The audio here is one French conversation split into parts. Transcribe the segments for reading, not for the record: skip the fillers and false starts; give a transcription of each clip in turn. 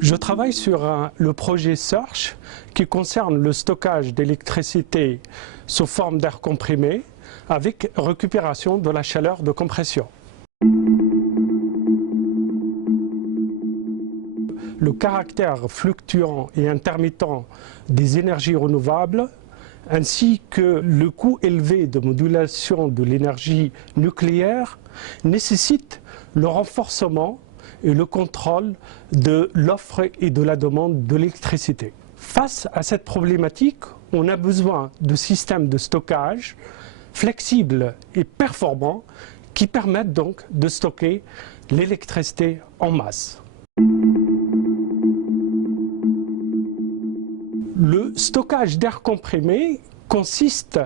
Je travaille sur le projet Search qui concerne le stockage d'électricité sous forme d'air comprimé avec récupération de la chaleur de compression. Le caractère fluctuant et intermittent des énergies renouvelables ainsi que le coût élevé de modulation de l'énergie nucléaire nécessitent le renforcement et le contrôle de l'offre et de la demande d'électricité. Face à cette problématique, on a besoin de systèmes de stockage flexibles et performants qui permettent donc de stocker l'électricité en masse. Le stockage d'air comprimé consiste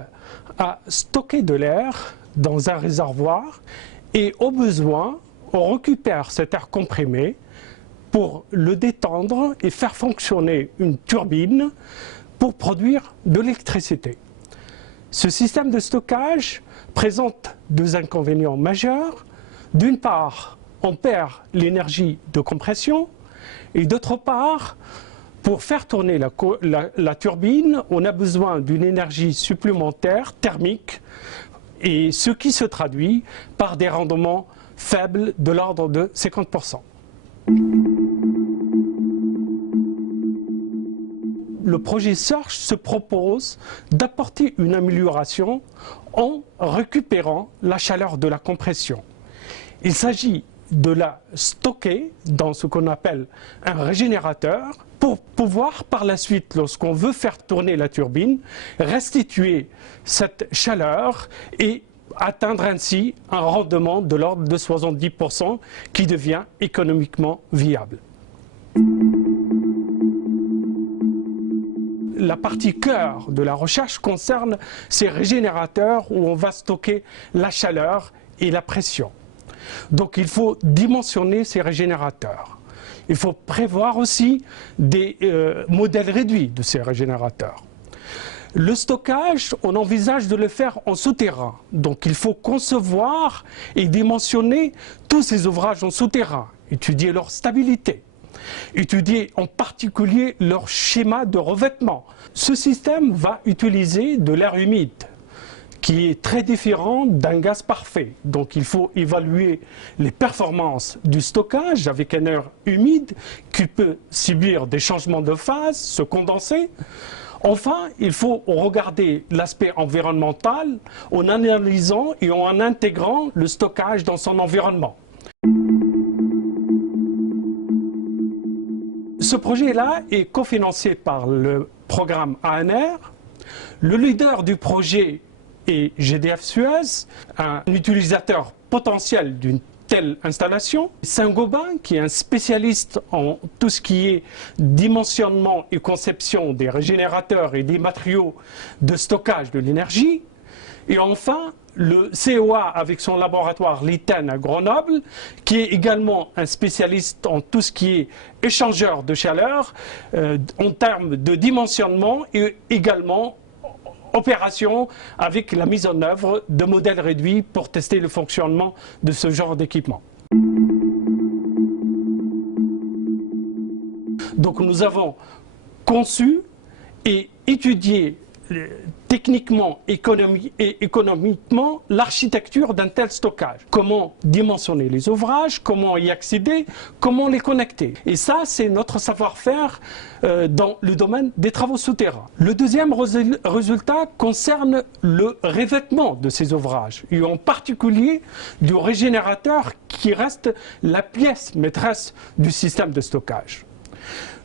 à stocker de l'air dans un réservoir et au besoin, on récupère cet air comprimé pour le détendre et faire fonctionner une turbine pour produire de l'électricité. Ce système de stockage présente deux inconvénients majeurs. D'une part, on perd l'énergie de compression et d'autre part, pour faire tourner la turbine, on a besoin d'une énergie supplémentaire thermique et ce qui se traduit par des rendements faibles de l'ordre de 50%. Le projet Search se propose d'apporter une amélioration en récupérant la chaleur de la compression. Il s'agit de la stocker dans ce qu'on appelle un régénérateur pour pouvoir par la suite, lorsqu'on veut faire tourner la turbine, restituer cette chaleur et atteindre ainsi un rendement de l'ordre de 70% qui devient économiquement viable. La partie cœur de la recherche concerne ces régénérateurs où on va stocker la chaleur et la pression. Donc il faut dimensionner ces régénérateurs. Il faut prévoir aussi des modèles réduits de ces régénérateurs. Le stockage, on envisage de le faire en souterrain. Donc il faut concevoir et dimensionner tous ces ouvrages en souterrain, étudier leur stabilité, étudier en particulier leur schéma de revêtement. Ce système va utiliser de l'air humide, qui est très différent d'un gaz parfait. Donc il faut évaluer les performances du stockage avec un air humide qui peut subir des changements de phase, se condenser. Enfin, il faut regarder l'aspect environnemental en analysant et en intégrant le stockage dans son environnement. Ce projet-là est cofinancé par le programme ANR. Le leader du projet est GDF Suez, un utilisateur potentiel d'une telle installation. Saint-Gobain, qui est un spécialiste en tout ce qui est dimensionnement et conception des régénérateurs et des matériaux de stockage de l'énergie. Et enfin, le CEA avec son laboratoire LITEN à Grenoble, qui est également un spécialiste en tout ce qui est échangeur de chaleur en termes de dimensionnement et également opération avec la mise en œuvre de modèles réduits pour tester le fonctionnement de ce genre d'équipement. Donc nous avons conçu et étudié techniquement et économiquement l'architecture d'un tel stockage. Comment dimensionner les ouvrages, comment y accéder, comment les connecter. Et ça, c'est notre savoir-faire dans le domaine des travaux souterrains. Le deuxième résultat concerne le revêtement de ces ouvrages, et en particulier du régénérateur qui reste la pièce maîtresse du système de stockage.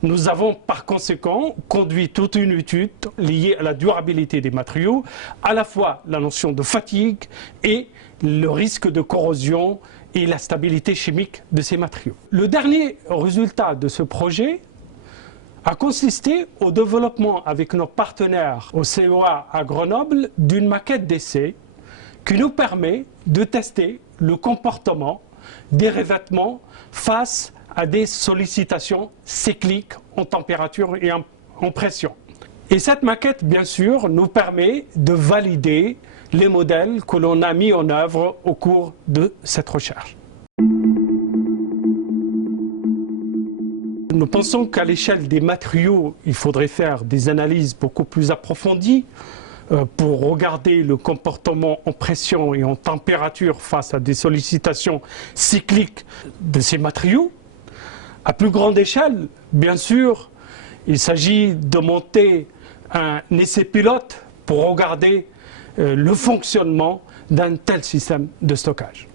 Nous avons par conséquent conduit toute une étude liée à la durabilité des matériaux, à la fois la notion de fatigue et le risque de corrosion et la stabilité chimique de ces matériaux. Le dernier résultat de ce projet a consisté au développement avec nos partenaires au CEA à Grenoble d'une maquette d'essai qui nous permet de tester le comportement des revêtements face à des sollicitations cycliques en température et en pression. Et cette maquette, bien sûr, nous permet de valider les modèles que l'on a mis en œuvre au cours de cette recherche. Nous pensons qu'à l'échelle des matériaux, il faudrait faire des analyses beaucoup plus approfondies pour regarder le comportement en pression et en température face à des sollicitations cycliques de ces matériaux. À plus grande échelle, bien sûr, il s'agit de monter un essai pilote pour regarder le fonctionnement d'un tel système de stockage.